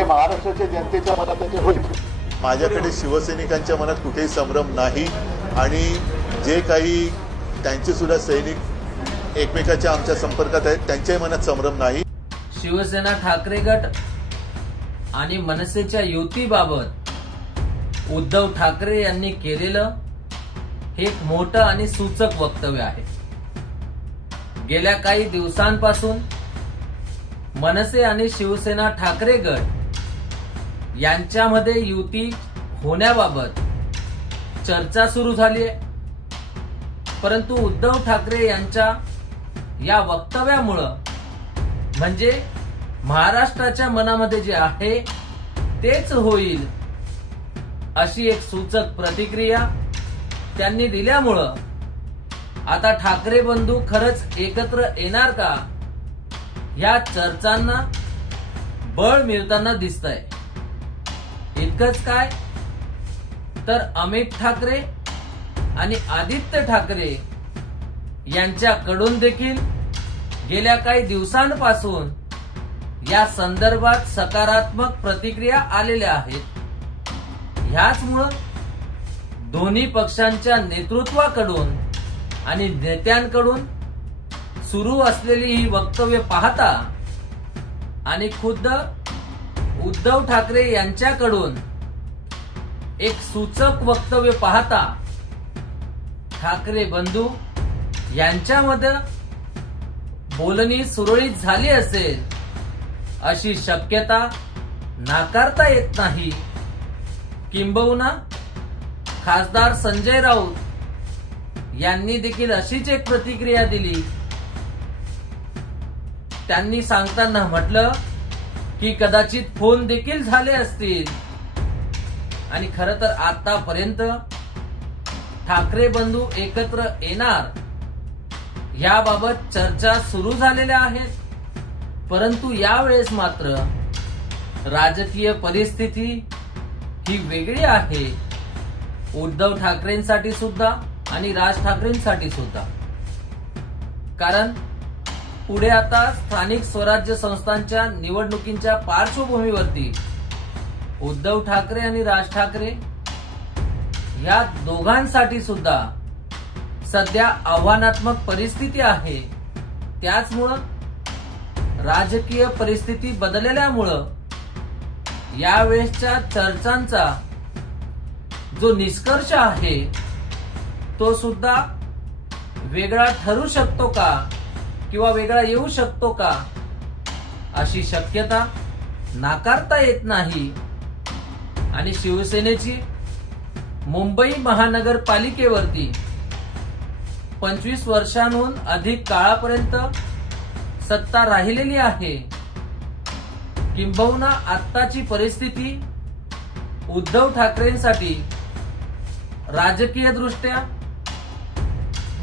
हे महाराष्ट्राच्या जनतेच्या मनात ते होईल। माझ्याकडे शिवसैनिकांच्या मनात कुठेही संभ्रम नाही आणि जे काही त्यांचे सुद्धा सैनिक एकमेकाच्या आमच्या संपर्कात आहेत त्यांच्याही मनात संभ्रम नाही। शिवसेना ठाकरे गट आणि मनसेच्या युतीबाबत उद्धव ठाकरे यांनी केलेलं हे एक मोठं आणि सूचक वक्तव्य आहे। गेल्या काही दिवसांपासून मनसे आणि शिवसेना ठाकरे गट यांच्यामध्ये युती होण्याबाबत चर्चा सुरू झाली आहे, परंतु उद्धव ठाकरे यांच्या या वक्तव्यामुळं म्हणजे महाराष्ट्राच्या मनामध्ये जे आहे तेच होईल अशी एक सूचक प्रतिक्रिया त्यांनी दिल्यामुळं आता ठाकरे बंधू खरंच एकत्र येणार का या चर्चांना बळ मिळताना दिसतंय। इतकंच काय तर अमित ठाकरे आणि आदित्य ठाकरे यांच्याकडून देखील गेल्या काही दिवसांपासून या संदर्भात सकारात्मक प्रतिक्रिया आलेल्या आहेत। ह्याचमुळे दोन्ही पक्षांच्या नेतृत्वाकडून आणि नेत्यांकडून सुरू असलेली ही वक्तव्य पाहता आणि खुद्द उद्धव ठाकरे यांच्याकडून एक सूचक वक्तव्य पाहता ठाकरे बंधू यांच्यामध्ये बोलणी सुरळीत झाली असेल अशी शक्यता नाकारता येत नाही। किंबहुना खासदार संजय राऊत यांनी देखील अशीच एक प्रतिक्रिया दिली। त्यांनी सांगताना म्हटलं की कदाचित फोन देखील झाले असतील आणि खरं तर आतापर्यंत ठाकरे बंधू एकत्र येणार याबाबत चर्चा सुरू झालेल्या आहेत, परंतु यावेळेस मात्र राजकीय परिस्थिती ही वेगळी आहे उद्धव ठाकरेंसाठी सुद्धा आणि राज ठाकरेंसाठी सुद्धा। कारण पुढे आता स्थानिक स्वराज्य संस्थांच्या निवडणुकींच्या पार्श्वभूमीवरती उद्धव ठाकरे आणि राज ठाकरे या दोघांसाठी सुद्धा सध्या आव्हानात्मक परिस्थिती आहे। त्याचमुळं राजकीय परिस्थिती बदलल्यामुळं यावेळेसच्या चर्चांचा जो निष्कर्ष आहे तो सुद्धा वेगळा ठरू शकतो का किंवा वेगळा येऊ शकतो का अशी शक्यता नाकारता येत नाही। आणि शिवसेनेची मुंबई महानगरपालिकेवरती 25 वर्षांहून अधिक काळापर्यंत सत्ता राहिलेली आहे। किंबहुना आत्ताची परिस्थिती उद्धव ठाकरेंसाठी राजकीय दृष्ट्या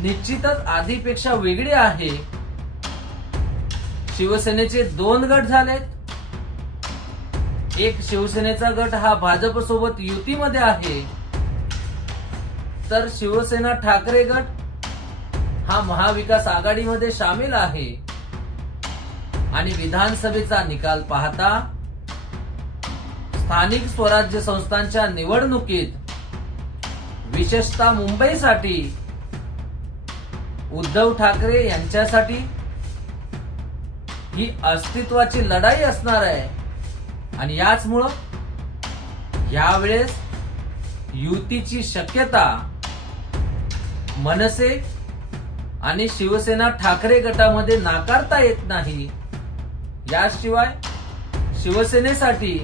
निश्चितच आधीपेक्षा वेगळी आहे। शिवसेनेचे 2 गट झालेत। एक शिवसेनेचा गट हा भाजप सोबत युतीमध्ये आहे, तर शिवसेना ठाकरे गट हा महाविकास आघाडीमध्ये सामील आहे। आणि विधानसभेचा निकाल पाहता स्थानिक स्वराज्य संस्थांच्या निवडणुकीत विशेषतः मुंबईसाठी उद्धव ठाकरे यांच्यासाठी ही अस्तित्वाची लढाई असणार आहे। आणि याचमुळं यावेळेस युतीची शक्यता मनसे आणि शिवसेना ठाकरे गटामध्ये नाकारता येत नाही। याशिवाय शिवसेनेसाठी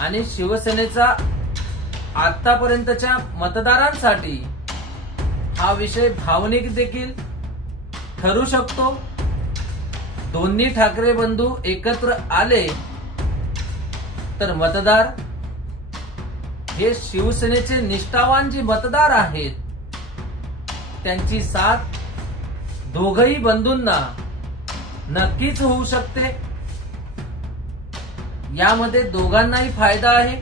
आणि शिवसेनेचा आतापर्यंतच्या मतदारांसाठी हा विषय भावनिक देखील ठरू शकतो। दोन्ही ठाकरे बंधू एकत्र आले तर मतदार हे शिवसेनेचे निष्ठावान जे मतदार आहेत त्यांची साथ दोघही बंधूंना नक्कीच होऊ शकते। यामध्ये दोघांनाही फायदा आहे।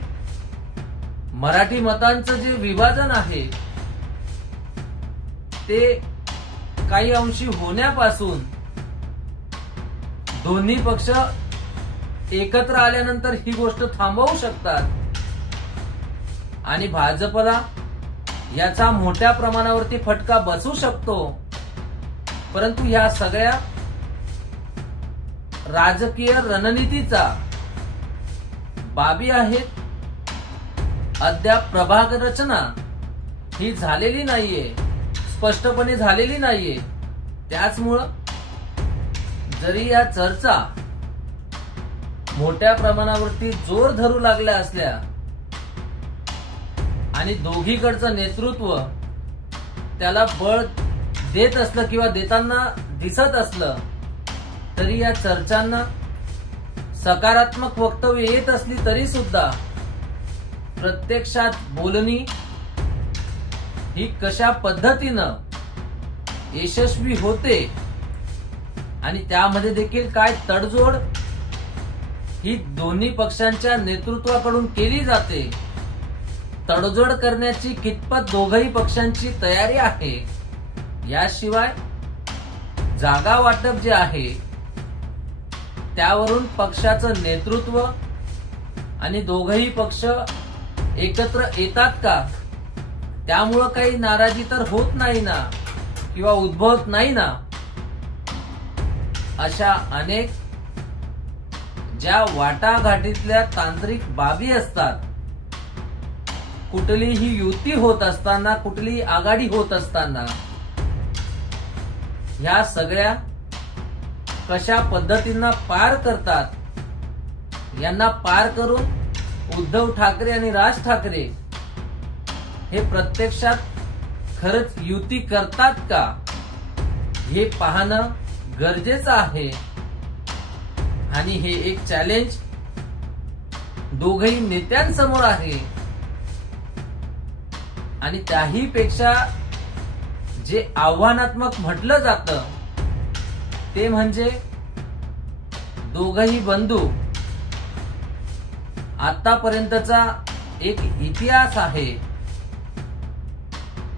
मराठी मतांचं जे विभाजन आहे ते काही अंशी होण्यापासून दोन्ही पक्ष एकत्र आल्यानंतर ही गोष्ट थांबवू शकतात आणि भाजपला याचा मोठ्या प्रमाणावरती फटका बसू शकतो. परंतु ह्या सगळ्या राजकीय रणनीतीचा बाबी आहेत. अद्याप प्रभाग रचना ही झालेली नाहीये, स्पष्टपणे झालेली नाहीये. त्याचमुळं जरी या चर्चा मोठ्या प्रमाणावरती जोर धरू लागल्या असल्या आणि दोघीकडचं नेतृत्व त्याला बळ देत असलं किंवा देताना दिसत असलं तरी या चर्चांना सकारात्मक वक्तव्य येत असली तरी सुद्धा प्रत्यक्षात बोलणी ही कशा पद्धतीनं यशस्वी होते आणि त्यामध्ये देखील काय तडजोड ही दोन्ही पक्षांच्या नेतृत्वाकडून केली जाते, तडजोड करण्याची कितपत दोघही पक्षांची तयारी आहे, याशिवाय जागा वाटप जे आहे त्यावरून पक्षाचं नेतृत्व आणि दोघही पक्ष एकत्र येतात का, त्यामुळं काही नाराजी तर होत नाही ना किंवा उद्भवत नाही ना. अशा अनेक ज्या वाटाघाटीतल्या तांत्रिक बाबी असतात, कुठलीही युती होत असताना, कुठलीही आघाडी होत असताना, ह्या सगळ्या कशा पद्धतींना पार करतात, यांना पार करून उद्धव ठाकरे आणि राज ठाकरे हे प्रत्यक्षात खरंच युती करतात का हे पाहणं गरजेचं आहे. आणि हे एक चॅलेंज दोघही नेत्यांसमोर आहे. आणि त्याही पेक्षा जे आव्हानात्मक म्हटलं जातं ते म्हणजे दोघही बंधू आतापर्यंतचा एक इतिहास आहे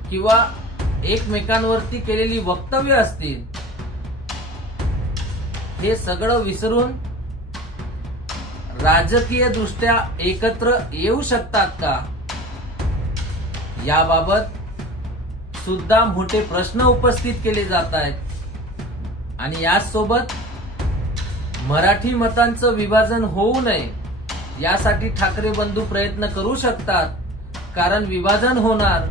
किंवा एकमेकांवरती केलेली वक्तव्य असतील, हे सगळं विसरून राजकीय दृष्ट्या एकत्र येऊ शकतात का, याबाबत सुद्धा मोठे प्रश्न उपस्थित केले जात आहेत. आणि यासोबत मराठी मतांचं विभाजन होऊ नये यासाठी ठाकरे बंधू प्रयत्न करू शकतात, कारण विभाजन होणार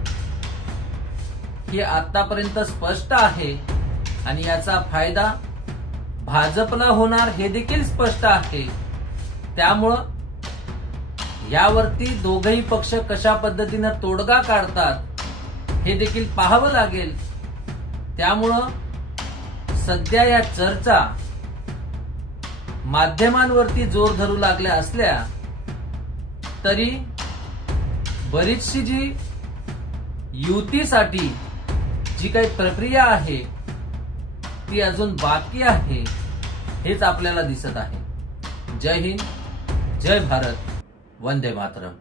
हे आतापर्यंत स्पष्ट आहे आणि याचा फायदा भाजपला होणार हे देखील स्पष्ट आहे. त्यामुळं यावरती दोघही पक्ष कशा पद्धतीनं तोडगा काढतात हे देखील पाहावं लागेल. त्यामुळं सध्या या चर्चा माध्यमांवरती जोर धरू लागल्या असल्या तरी बरीचशी जी युतीसाठी जी काही प्रक्रिया आहे ती अजून बाकी आहे हेच आपल्याला दिसत आहे. जय हिंद, जय भारत, वंदे मातरम.